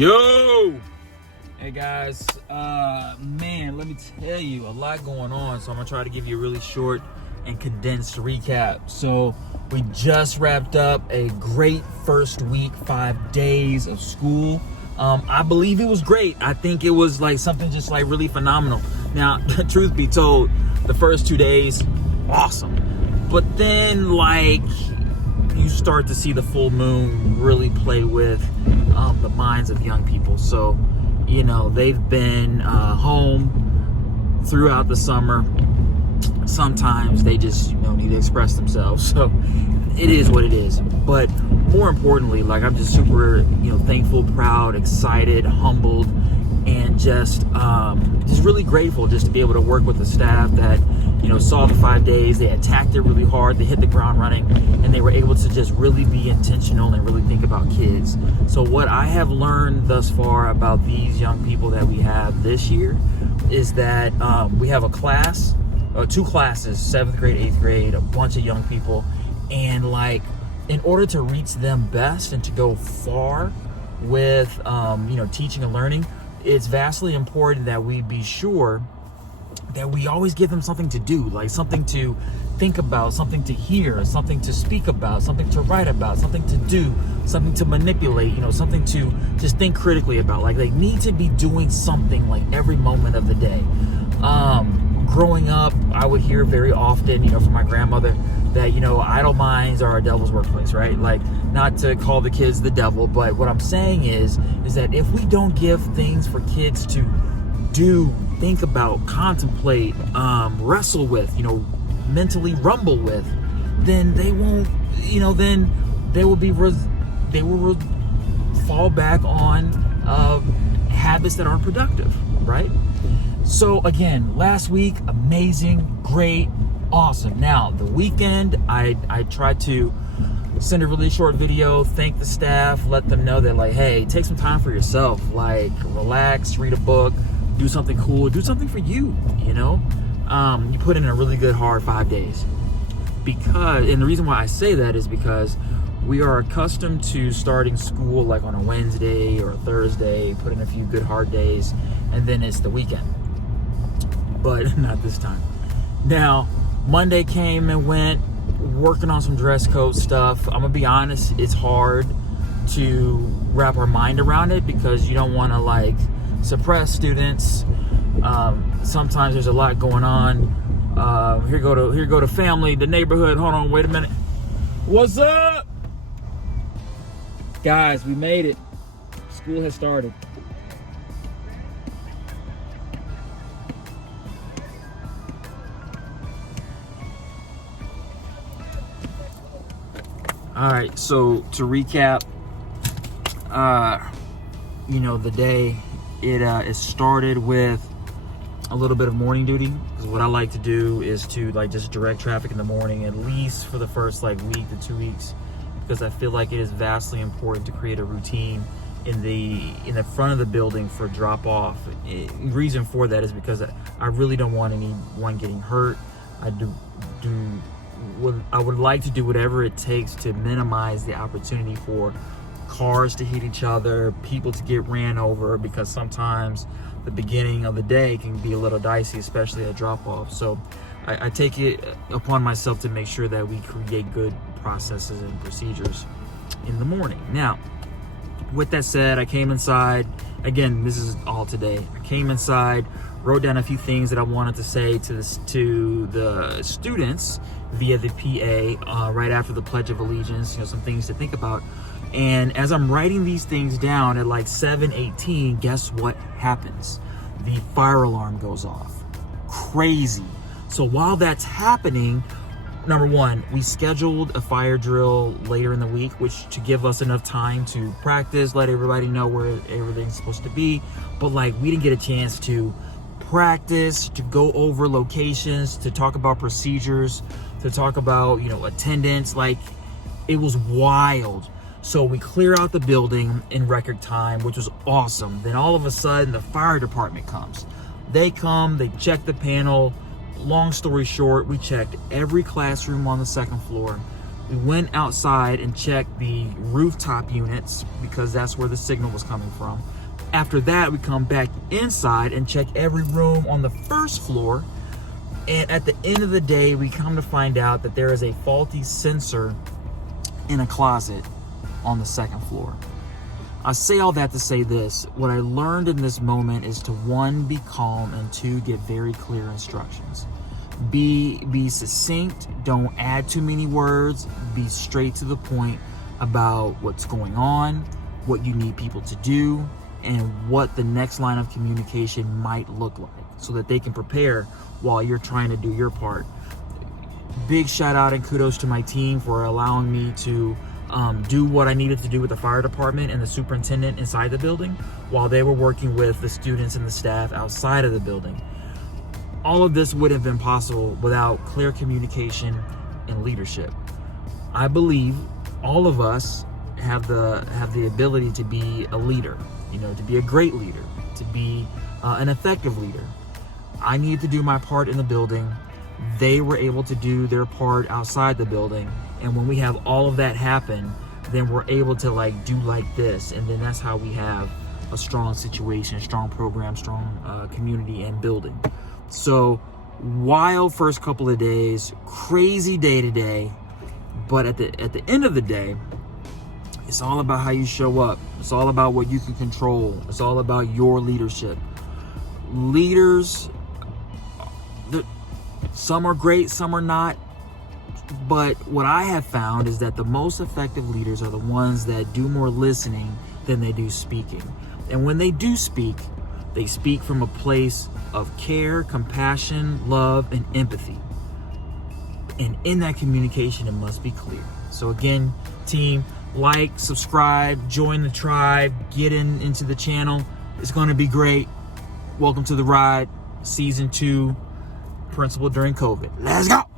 Yo! Hey guys, man, let me tell you, a lot going on. So I'm gonna try to give you a really short and condensed recap. So we just wrapped up a great first week, 5 days of school. I believe it was great. I think it was like something just like really phenomenal. Now, truth be told, the first 2 days, awesome. But then like you start to see the full moon really play with the minds of young people. So, you know, they've been home throughout the summer. Sometimes they just, need to express themselves. So it is what it is. But more importantly, like I'm just super, thankful, proud, excited, humbled, and just really grateful just to be able to work with the staff that, saw the 5 days. They attacked it really hard. They hit the ground running, and they were able to just really be intentional and really think about kids. So what I have learned thus far about these young people that we have this year is that we have a class, two classes, 7th grade, 8th grade, a bunch of young people. And like, in order to reach them best and to go far with, teaching and learning, it's vastly important that we be sure that we always give them something to do, like something to think about, something to hear, something to speak about, something to write about, something to do, something to manipulate, something to just think critically about. Like they need to be doing something like every moment of the day. Growing up, I would hear very often, from my grandmother that, idle minds are a devil's workplace, right? Like, not to call the kids the devil, but what I'm saying is that if we don't give things for kids to do, think about, contemplate, wrestle with, mentally rumble with, then they won't, then they will fall back on habits that aren't productive, right? So again, last week, amazing, great, awesome. Now, the weekend, I tried to send a really short video, thank the staff, let them know that like, hey, take some time for yourself, like relax, read a book, do something cool, do something for you, you put in a really good hard 5 days. And the reason why I say that is because we are accustomed to starting school like on a Wednesday or a Thursday, put in a few good hard days, and then it's the weekend. But not this time. Now, Monday came and went, working on some dress code stuff. I'm gonna be honest, it's hard to wrap our mind around it because you don't want to like suppress students. Sometimes there's a lot going on. Here go to family, the neighborhood. Hold on, wait a minute. What's up, guys? We made it. School has started. All right, so to recap, the day, it started with a little bit of morning duty, because what I like to do is to like just direct traffic in the morning, at least for the first like week to 2 weeks, because I feel like it is vastly important to create a routine in the front of the building for drop off. The reason for that is because I really don't want anyone getting hurt. I would like to do whatever it takes to minimize the opportunity for cars to hit each other, people to get ran over, because sometimes the beginning of the day can be a little dicey, especially at drop-off. So I take it upon myself to make sure that we create good processes and procedures in the morning. Now, with that said, I came inside. Again, this is all today. I came inside, wrote down a few things that I wanted to say to the students via the PA right after the Pledge of Allegiance, some things to think about. And as I'm writing these things down at like 7:18, guess what happens? The fire alarm goes off. Crazy. So while that's happening, number one, we scheduled a fire drill later in the week, which to give us enough time to practice, let everybody know where everything's supposed to be. But like, we didn't get a chance to practice, to go over locations, to talk about procedures, to talk about, attendance. Like, it was wild. So we clear out the building in record time, which was awesome. Then all of a sudden, the fire department comes. They come, they check the panel. Long story short, we checked every classroom on the second floor. We went outside and checked the rooftop units because that's where the signal was coming from. After that, we come back inside and check every room on the first floor. And at the end of the day, we come to find out that there is a faulty sensor in a closet on the second floor. I say all that to say this. What I learned in this moment is to, one, be calm, and two, give very clear instructions. Be succinct, don't add too many words, be straight to the point about what's going on, what you need people to do, and what the next line of communication might look like so that they can prepare while you're trying to do your part. Big shout out and kudos to my team for allowing me to do what I needed to do with the fire department and the superintendent inside the building while they were working with the students and the staff outside of the building. All of this would have been possible without clear communication and leadership. I believe all of us have the ability to be a leader, to be a great leader, to be an effective leader. I needed to do my part in the building. They were able to do their part outside the building. And when we have all of that happen, then we're able to do like this. And then that's how we have a strong situation, a strong program, strong community and building. So wild first couple of days, crazy day to day. But at the end of the day, it's all about how you show up. It's all about what you can control. It's all about your leadership. Leaders, some are great, some are not. But what I have found is that the most effective leaders are the ones that do more listening than they do speaking. And when they do speak, they speak from a place of care, compassion, love, and empathy. And in that communication, it must be clear. So again, team, like, subscribe, join the tribe, get into the channel. It's going to be great. Welcome to the ride, season 2, Principal During COVID. Let's go.